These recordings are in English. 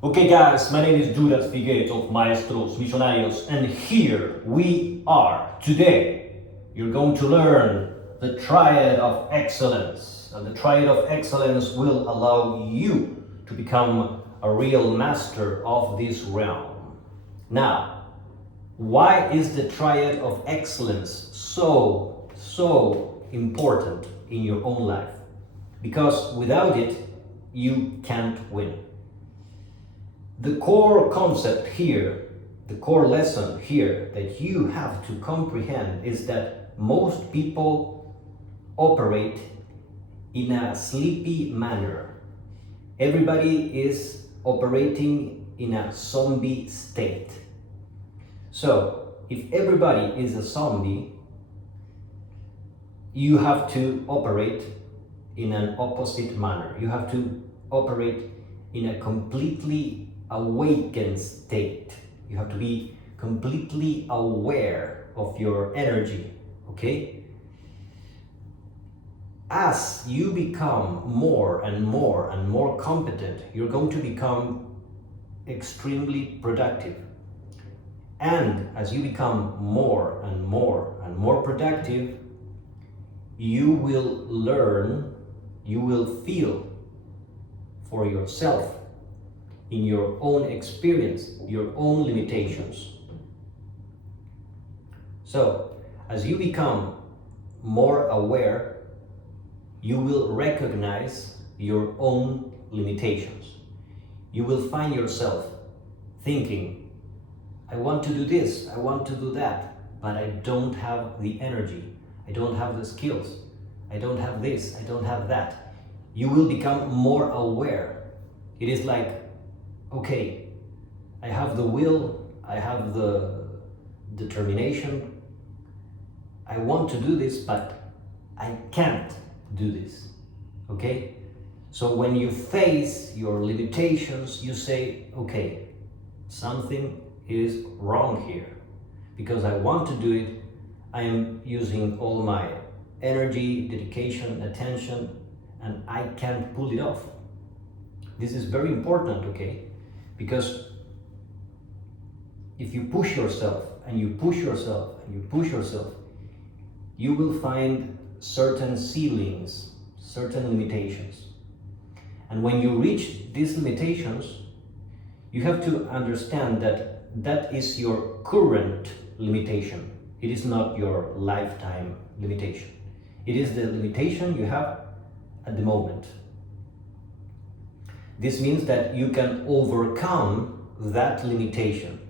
Okay guys, my name is Judas Phi Gates of Maestros Millonarios, and here we are. Today you're going to learn the Triad of Excellence, and the Triad of Excellence will allow you to become a real master of this realm. Now, why is the Triad of Excellence so important in your own life? Because without it, you can't win. The core concept here, the core lesson here that you have to comprehend is that most people operate in a sleepy manner. Everybody is operating in a zombie state. So, if everybody is a zombie, you have to operate in an opposite manner. You have to operate in a completely awakened state. You have to be completely aware of your energy, okay? As you become more and more competent, you're going to become extremely productive. And as you become more and more productive, you will learn, you will feel for yourself, in your own experience, your own limitations. So, as you become more aware, you will recognize your own limitations. You will find yourself thinking, I want to do this, I want to do that, but I don't have the energy, I don't have the skills, I don't have this, I don't have that. You will become more aware. It is like, okay, I have the will, I have the determination, I want to do this, but I can't do this, okay? So when you face your limitations, you say, okay, something is wrong here, because I want to do it, I am using all my energy, dedication, attention, and I can't pull it off. This is very important, okay? Because if you push yourself and you push yourself and you push yourself, you will find certain ceilings, certain limitations. And when you reach these limitations, you have to understand that that is your current limitation. It is not your lifetime limitation. It is the limitation you have at the moment. This means that you can overcome that limitation.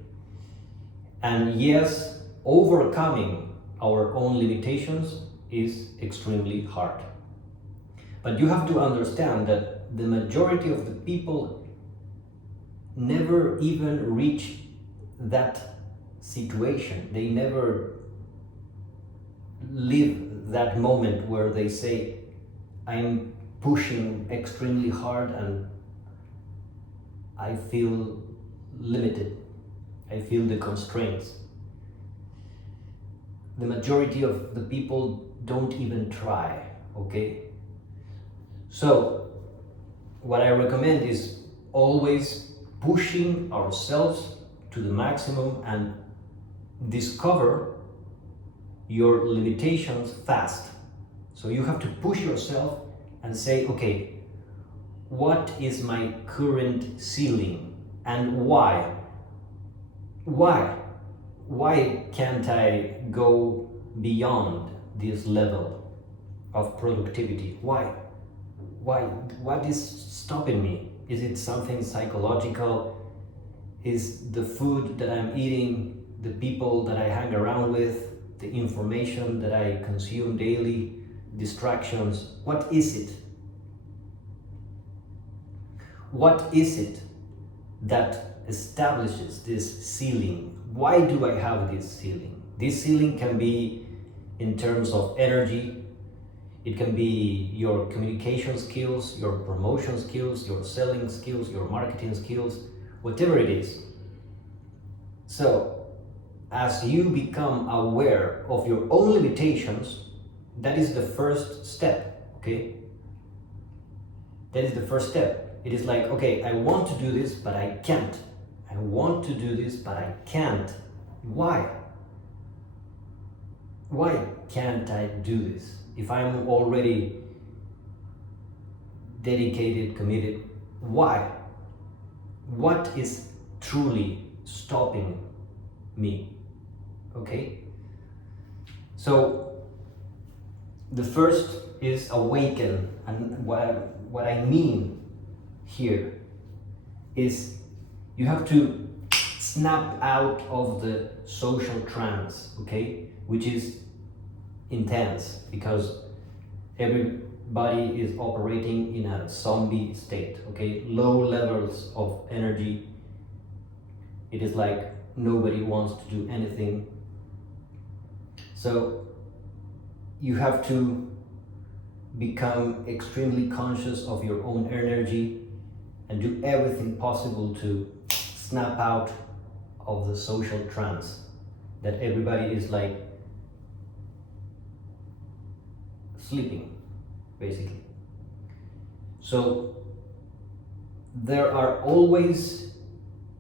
And yes, overcoming our own limitations is extremely hard. But you have to understand that the majority of the people never even reach that situation. They never live that moment where they say, I'm pushing extremely hard and I feel limited. I feel the constraints. The majority of the people don't even try, okay? So, what I recommend is always pushing ourselves to the maximum and discover your limitations fast. So you have to push yourself and say, okay, what is my current ceiling and why? Why can't I go beyond this level of productivity? Why? What is stopping me? Is it something psychological? Is the food that I'm eating, the people that I hang around with, the information that I consume daily, distractions? What is it? What is it that establishes this ceiling? Why do I have this ceiling? This ceiling can be in terms of energy. It can be your communication skills, your promotion skills, your selling skills, your marketing skills, whatever it is. So, as you become aware of your own limitations, that is the first step, okay? That is the first step. it is like, okay, I want to do this, but I can't. I want to do this, but I can't. Why? Why can't I do this? If I'm already dedicated, committed, why? What is truly stopping me? Okay? So the first is awaken, and what I mean here is you have to snap out of the social trance, okay, which is intense because everybody is operating in a zombie state, okay, low levels of energy. It is like nobody wants to do anything. So you have to become extremely conscious of your own energy and do everything possible to snap out of the social trance that everybody is like sleeping, basically. So there are always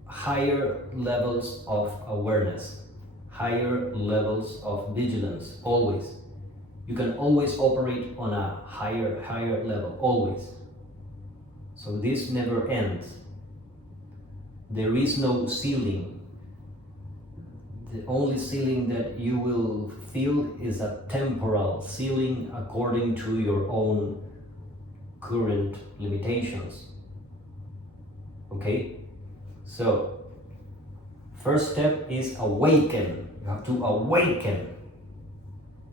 higher levels of awareness, higher levels of vigilance, always. You can always operate on a higher level, always. So this never ends. There is no ceiling. The only ceiling that you will feel is a temporal ceiling according to your own current limitations. Okay? So, first step is awaken. You have to awaken.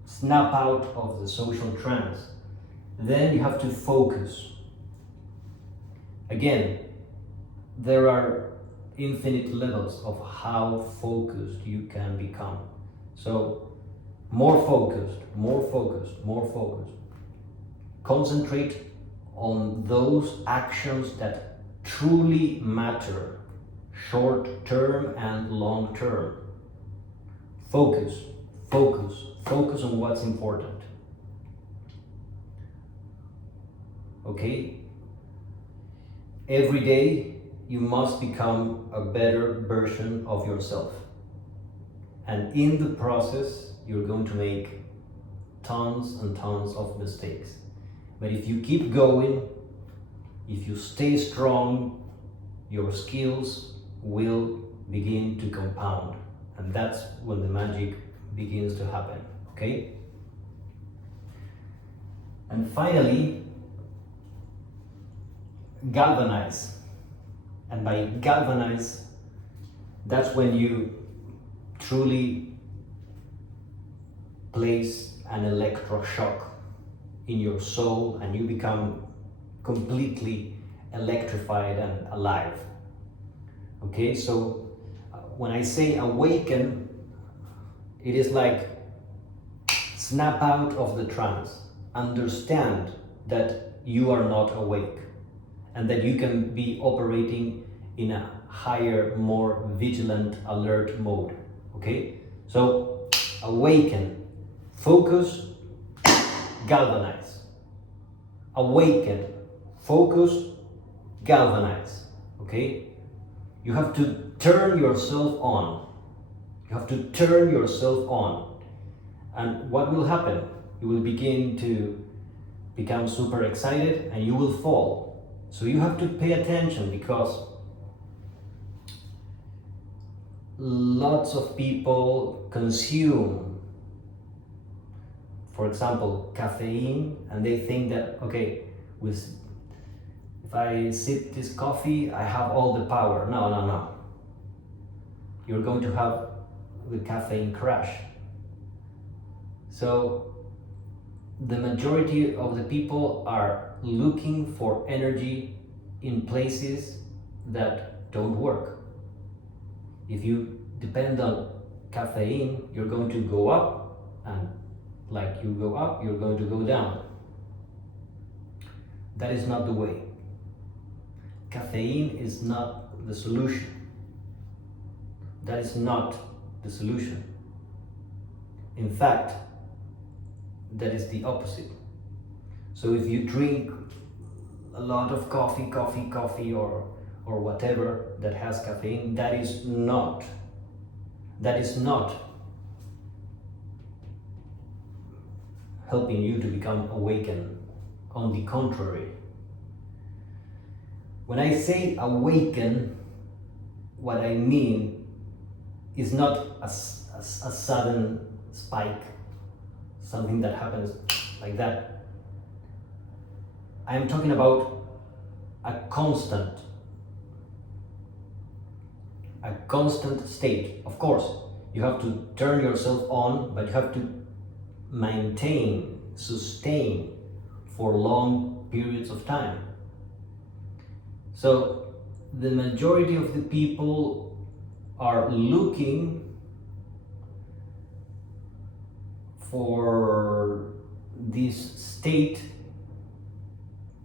Snap out of the social trance. Then you have to focus. Again, there are infinite levels of how focused you can become. So, more focused, more focused, more focused. Concentrate on those actions that truly matter, short term and long term. Focus, focus, focus on what's important. Okay? Every day you must become a better version of yourself. And in the process, you're going to make tons and tons of mistakes. But if you keep going, if you stay strong, your skills will begin to compound. And that's when the magic begins to happen, okay? And finally, galvanize. And by galvanize, that's when you truly place an electroshock in your soul and you become completely electrified and alive. Okay, so when I say awaken, it is like snap out of the trance. Understand that you are not awake and that you can be operating in a higher, more vigilant, alert mode. Okay, so awaken, focus, galvanize. Awaken, focus, galvanize. Okay, you have to turn yourself on. You have to turn yourself on. And what will happen? You will begin to become super excited and you will fall. So you have to pay attention because lots of people consume, for example, caffeine, and they think that, okay, if I sip this coffee, I have all the power. No, no, no. You're going to have the caffeine crash. So the majority of the people are looking for energy in places that don't work. If you depend on caffeine, you're going to go up, and like you go up, you're going to go down. That is not the way. Caffeine is not the solution. That is not the solution. In fact, that is the opposite. So if you drink a lot of coffee or whatever that has caffeine, that is not helping you to become awakened. On the contrary, when I say awaken, what I mean is not a sudden spike, something that happens like that. I am talking about a constant state. Of course, you have to turn yourself on, but you have to sustain for long periods of time. So the majority of the people are looking for this state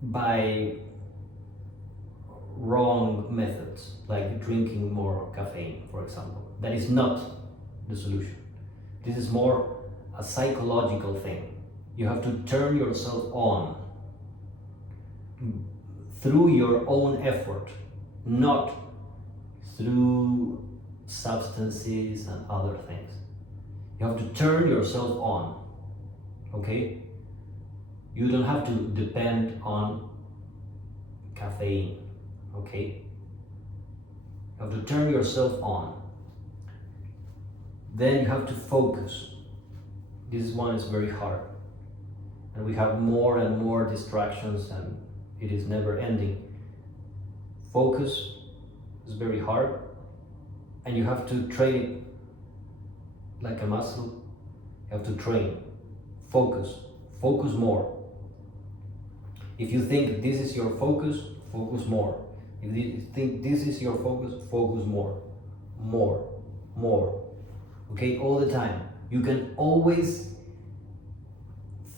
by wrong methods, like drinking more caffeine, for example. That is not the solution. This is more a psychological thing. You have to turn yourself on through your own effort, not through substances and other things. You have to turn yourself on, okay? You don't have to depend on caffeine, okay? You have to turn yourself on. Then you have to focus. This one is very hard. And we have more and more distractions and it is never ending. Focus is very hard and you have to train it like a muscle. You have to train. Focus more. If you think this is your focus, focus more. If you think this is your focus, focus more. Okay, all the time. You can always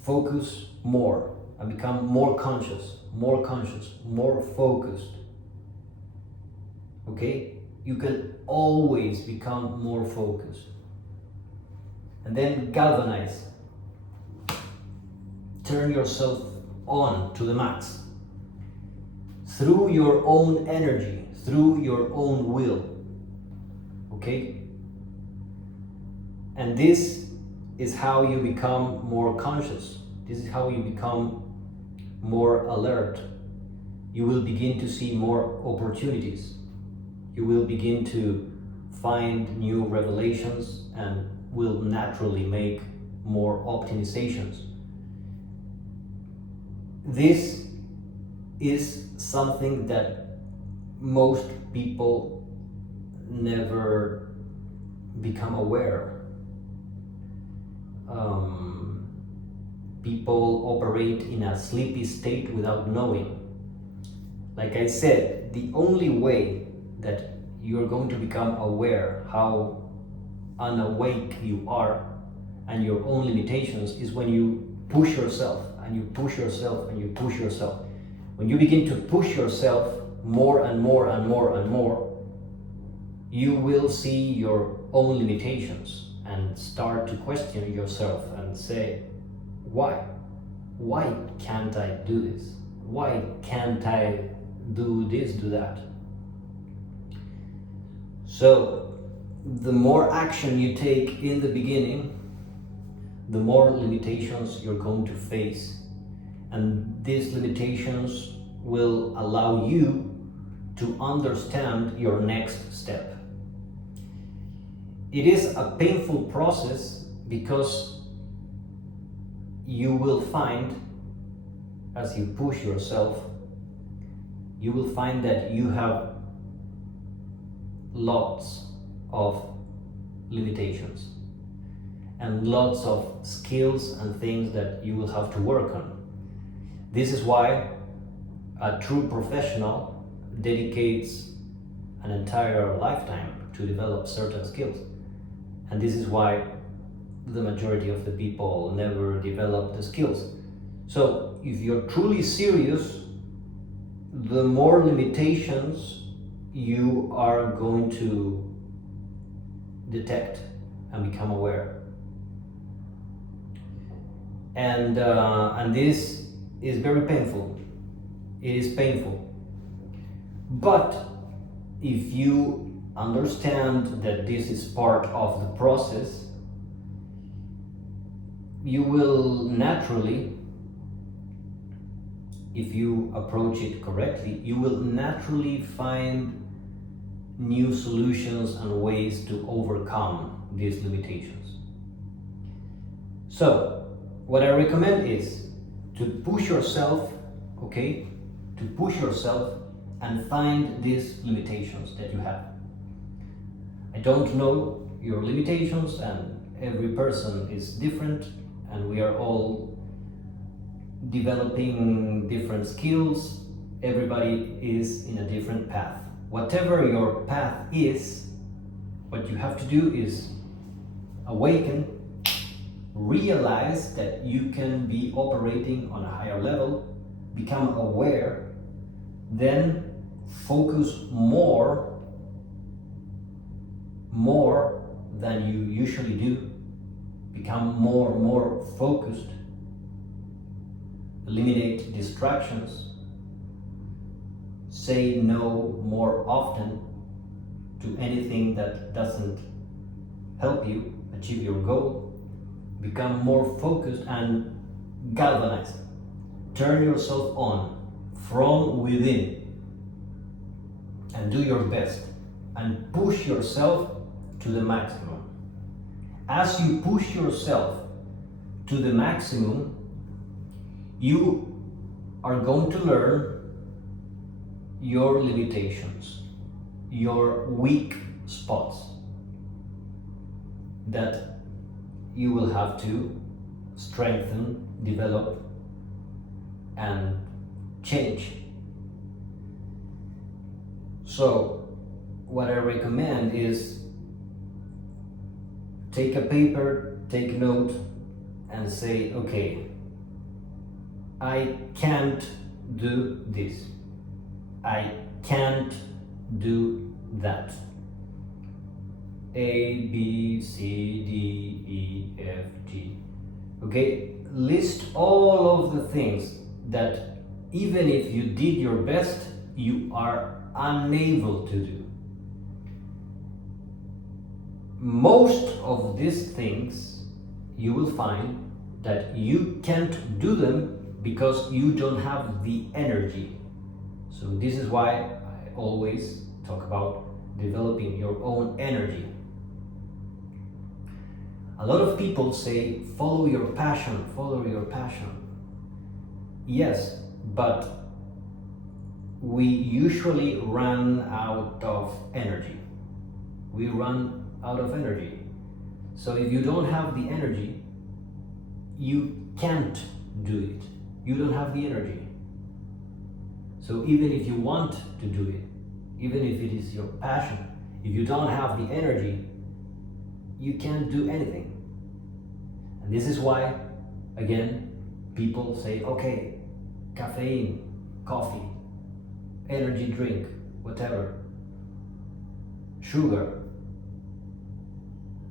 focus more and become more conscious, more focused. Okay? You can always become more focused. And then galvanize. Turn yourself on to the max. Through your own energy, through your own will. Okay? And this is how you become more conscious. This is how you become more alert. You will begin to see more opportunities. You will begin to find new revelations and will naturally make more optimizations. This is something that most people never become aware. People operate in a sleepy state without knowing. Like I said, the only way that you're going to become aware how unawake you are and your own limitations is when you push yourself and you push yourself and you push yourself. When you begin to push yourself more and more, you will see your own limitations and start to question yourself and say, why can't I do this? Why can't I do this, do that? So the more action you take in the beginning, the more limitations you're going to face, and these limitations will allow you to understand your next step. It is a painful process because you will find, as you push yourself, you will find that you have lots of limitations and lots of skills and things that you will have to work on. This is why a true professional dedicates an entire lifetime to develop certain skills. And this is why the majority of the people never develop the skills. So if you're truly serious, the more limitations you are going to detect and become aware. And this is very painful. It is painful. But if you understand that this is part of the process, you will naturally, if you approach it correctly, you will naturally find new solutions and ways to overcome these limitations. So, what I recommend is to push yourself, okay? To push yourself and find these limitations that you have. I don't know your limitations, and every person is different, and we are all developing different skills. Everybody is in a different path. Whatever your path is, what you have to do is awaken, realize that you can be operating on a higher level, become aware, then focus more than you usually do, become more focused, eliminate distractions, say no more often to anything that doesn't help you achieve your goal, become more focused and galvanized. Turn yourself on from within and do your best and push yourself to the maximum. As you push yourself to the maximum, you are going to learn your limitations, your weak spots that you will have to strengthen, develop, and change. So, what I recommend is take a paper, take note, and say, okay, I can't do this. I can't do that. A, B, C, D, E, F, G. Okay, list all of the things that even if you did your best, you are unable to do. Most of these things you will find that you can't do them because you don't have the energy. So this is why I always talk about developing your own energy. A lot of people say, follow your passion, follow your passion. Yes, but we usually run out of energy. We run out of energy. So if you don't have the energy, you can't do it. You don't have the energy. So even if you want to do it, even if it is your passion, if you don't have the energy, you can't do anything. And this is why, again, people say, okay, caffeine, coffee, energy drink, whatever, sugar.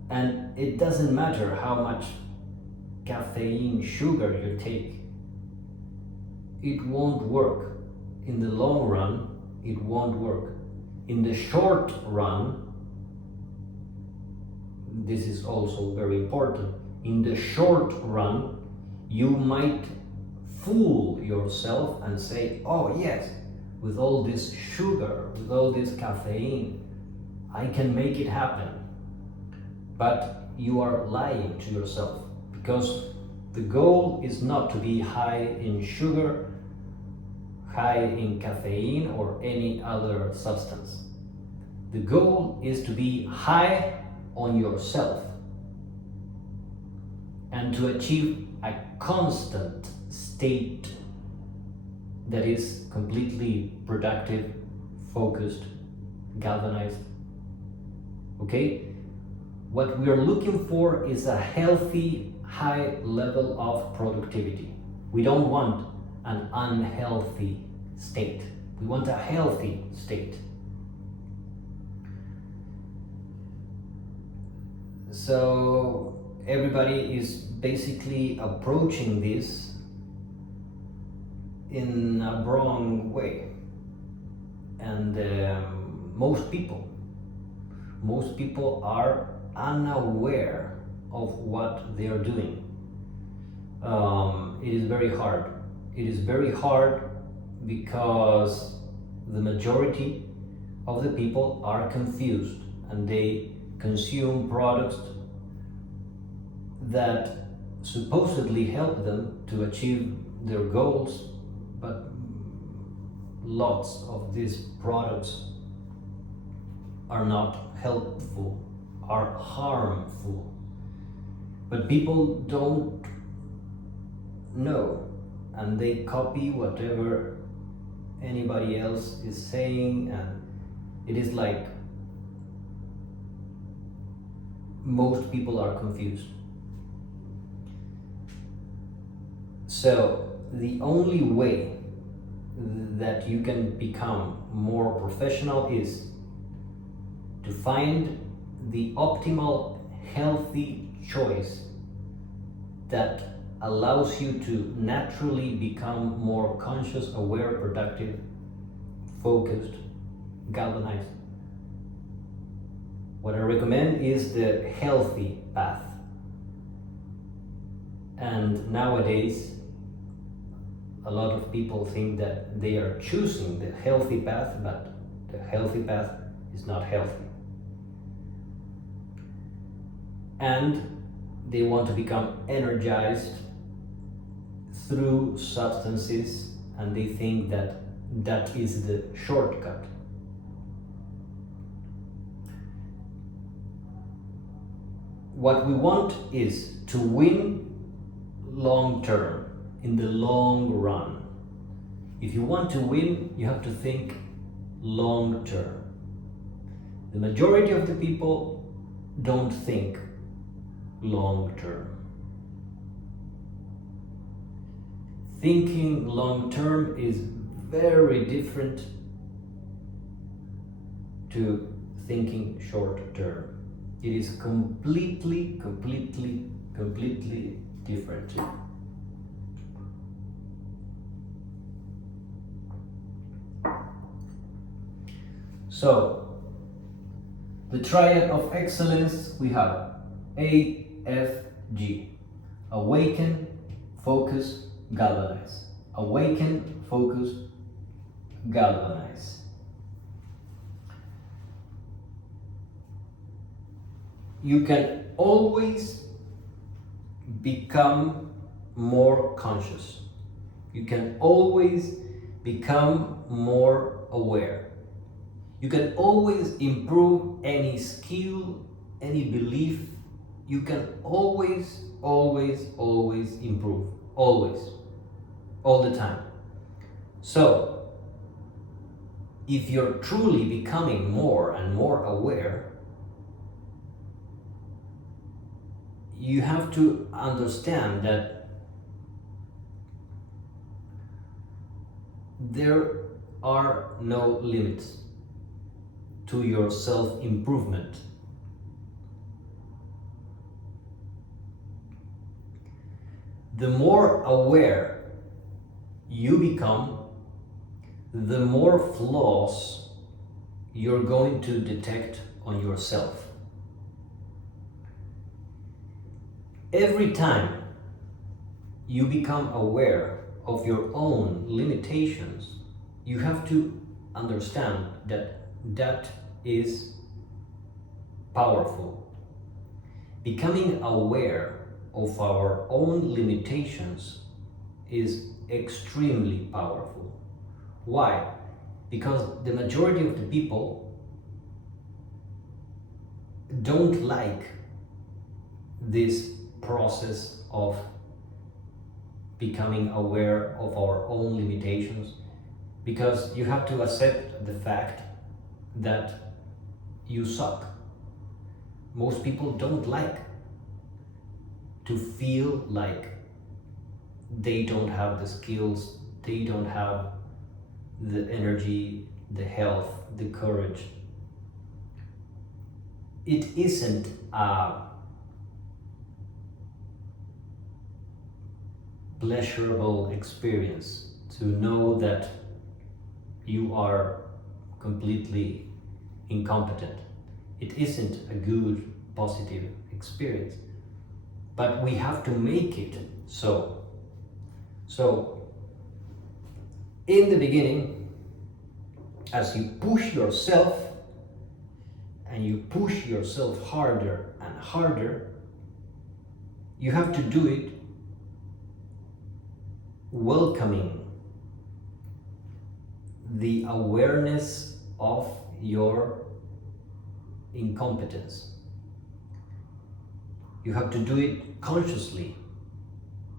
And it doesn't matter how much caffeine, sugar you take, it won't work. In the long run, it won't work. In the short run, this is also very important. In the short run, you might fool yourself and say, oh yes, with all this sugar, with all this caffeine, I can make it happen. But you are lying to yourself, because the goal is not to be high in sugar, high in caffeine, or any other substance. The goal is to be high on yourself and to achieve a constant state that is completely productive, focused, galvanized. Okay? What we are looking for is a healthy, high level of productivity. We don't want an unhealthy state. We want a healthy state. So everybody is basically approaching this in a wrong way. And most people are unaware of what they are doing. It is very hard. It is very hard because the majority of the people are confused and they consume products that supposedly help them to achieve their goals, but lots of these products are not helpful, are harmful. But people don't know and they copy whatever anybody else is saying, and it is like most people are confused. So the only way that you can become more professional is to find the optimal healthy choice that allows you to naturally become more conscious, aware, productive, focused, galvanized. What I recommend is the healthy path. And nowadays, a lot of people think that they are choosing the healthy path, but the healthy path is not healthy. And they want to become energized through substances, and they think that that is the shortcut. What we want is to win long term, in the long run. If you want to win, you have to think long term. The majority of the people don't think long term. Thinking long term is very different to thinking short term. It is completely different. So, the Triad of Excellence, we have AFG. Awaken, focus, galvanize. Awaken, focus, galvanize. You can always become more conscious. You can always become more aware. You can always improve any skill, any belief. You can always improve. Always. All the time. So, if you're truly becoming more and more aware, you have to understand that there are no limits to your self-improvement. The more aware you become, the more flaws you're going to detect on yourself. Every time you become aware of your own limitations, you have to understand that that is powerful. Becoming aware of our own limitations is extremely powerful. Why? Because the majority of the people don't like this process of becoming aware of our own limitations, because you have to accept the fact that you suck. Most people don't like to feel like they don't have the skills, they don't have the energy, the health, the courage. It isn't a pleasurable experience to know that you are completely incompetent. It isn't a good, positive experience, but we have to make it so. So, in the beginning, as you push yourself and you push yourself harder and harder, you have to do it welcoming the awareness of your incompetence. You have to do it consciously.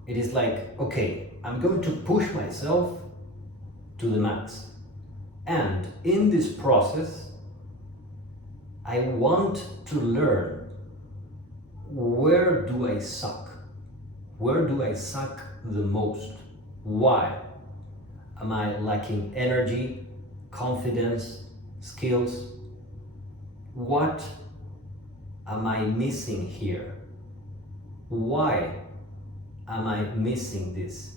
It is like, okay, I'm going to push myself to the max. And in this process, I want to learn, where do I suck? Where do I suck the most? Why? Am I lacking energy, confidence, skills? What am I missing here? Why am I missing this?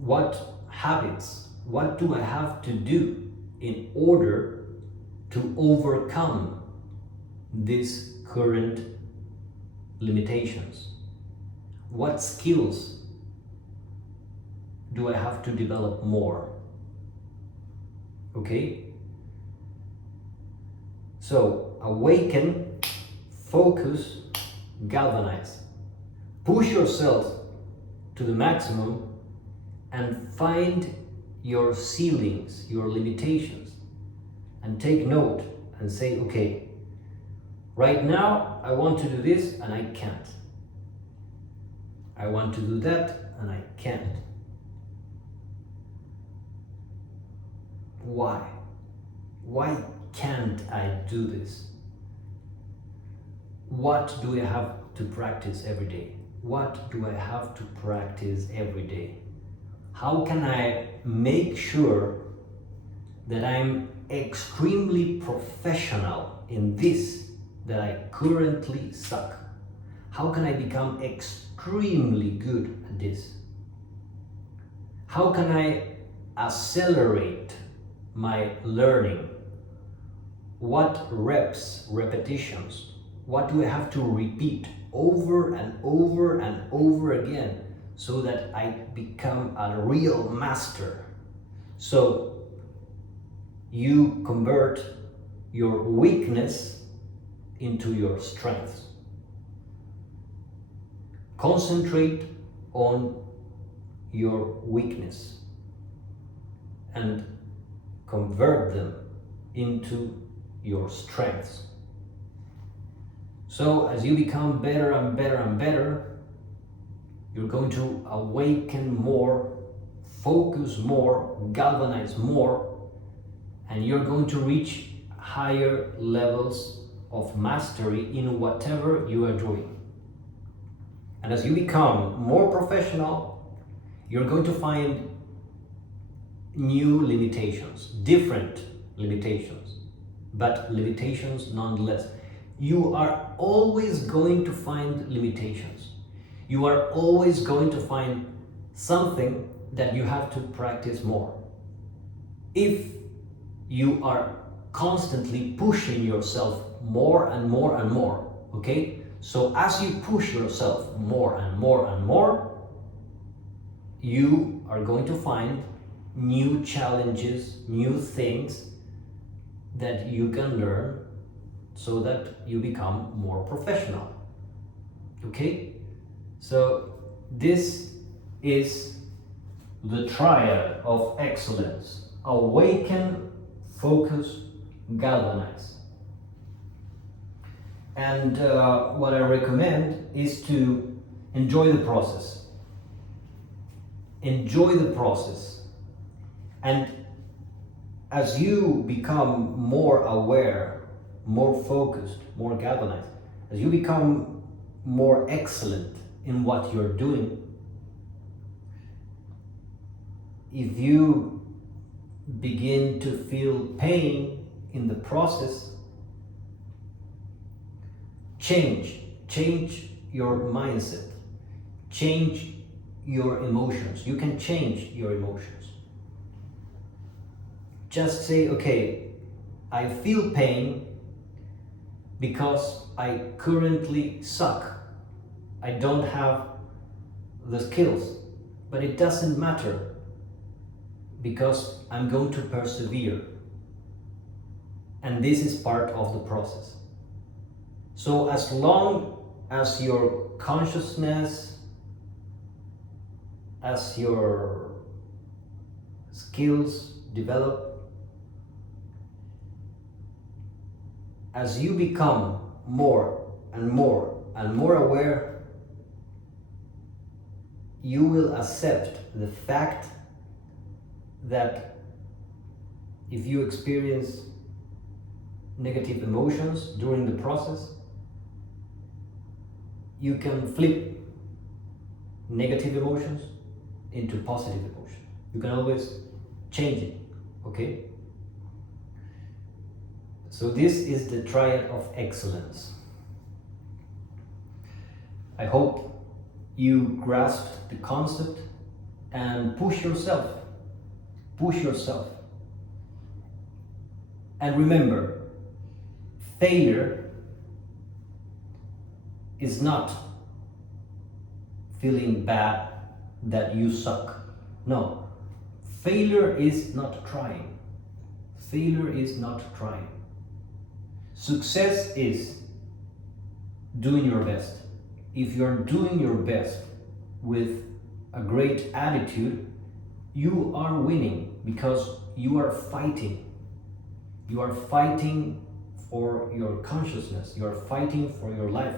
What habits, what do I have to do in order to overcome these current limitations? What skills do I have to develop more? Okay? So, awaken, focus, galvanize. Push yourself to the maximum and find your ceilings, your limitations, and take note and say, okay, right now I want to do this and I can't. I want to do that and I can't. Why? Why can't I do this? What do I have to practice every day? What do I have to practice every day? How can I make sure that I'm extremely professional in this that I currently suck? How can I become extremely good at this? How can I accelerate my learning? What reps, repetitions, what do I have to repeat over and over and over again so that I become a real master? So you convert your weakness into your strength. Concentrate on your weakness and convert them into your strengths. So as you become better and better and better, you're going to awaken more, focus more, galvanize more, and you're going to reach higher levels of mastery in whatever you are doing. And as you become more professional, you're going to find new limitations, different limitations, but limitations nonetheless. You are always going to find limitations. You are always going to find something that you have to practice more. If you are constantly pushing yourself more and more and more, okay? So as you push yourself more and more and more, you are going to find new challenges, new things that you can learn so that you become more professional. Okay? So this is the Triad of Excellence. Awaken, focus, galvanize. And what I recommend is to enjoy the process. Enjoy the process. And as you become more aware, more focused, more galvanized, as you become more excellent in what you're doing, if you begin to feel pain in the process, change your mindset, change your emotions. You can change your emotions. Just say, okay, I feel pain because I currently suck. I don't have the skills, but it doesn't matter because I'm going to persevere. And this is part of the process. So as long as your consciousness, as your skills develop, as you become more and more and more aware, you will accept the fact that if you experience negative emotions during the process, you can flip negative emotions into positive emotions. You can always change it, okay? So this is the Triad of Excellence. I hope you grasped the concept and push yourself. Push yourself. And remember, failure is not feeling bad that you suck. No, failure is not trying. Failure is not trying. Success is doing your best. If you're doing your best with a great attitude, you are winning because you are fighting. You are fighting for your consciousness. You are fighting for your life.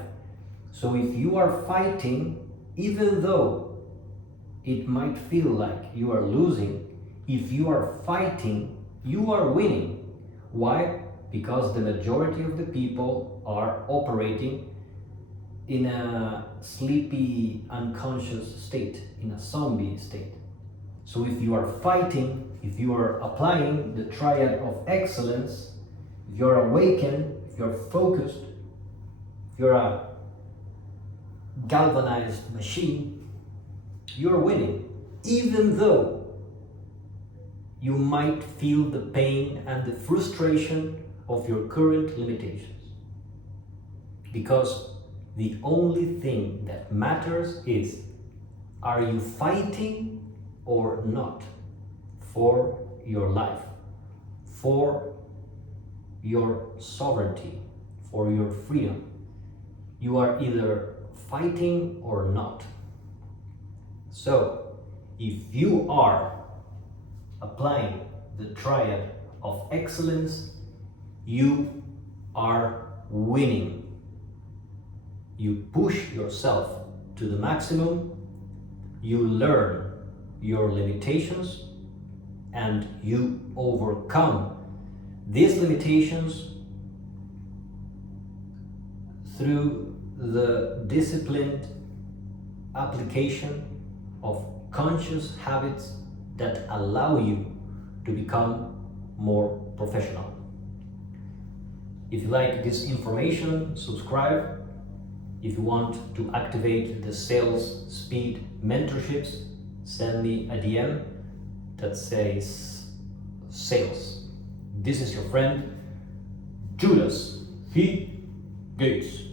So if you are fighting, even though it might feel like you are losing, if you are fighting, you are winning. Why? Because the majority of the people are operating in a sleepy, unconscious state, in a zombie state. So if you are fighting, if you are applying the Triad of Excellence, if you're awakened, if you're focused, if you're a galvanized machine, you're winning, even though you might feel the pain and the frustration of your current limitations. Because the only thing that matters is, are you fighting or not for your life, for your sovereignty, for your freedom? You are either fighting or not. So, if you are applying the Triad of Excellence, you are winning. You push yourself to the maximum, you learn your limitations, and you overcome these limitations through the disciplined application of conscious habits that allow you to become more professional. If you like this information, subscribe. If you want to activate the sales speed mentorships, send me a DM that says sales. This is your friend Judas Phi Gates.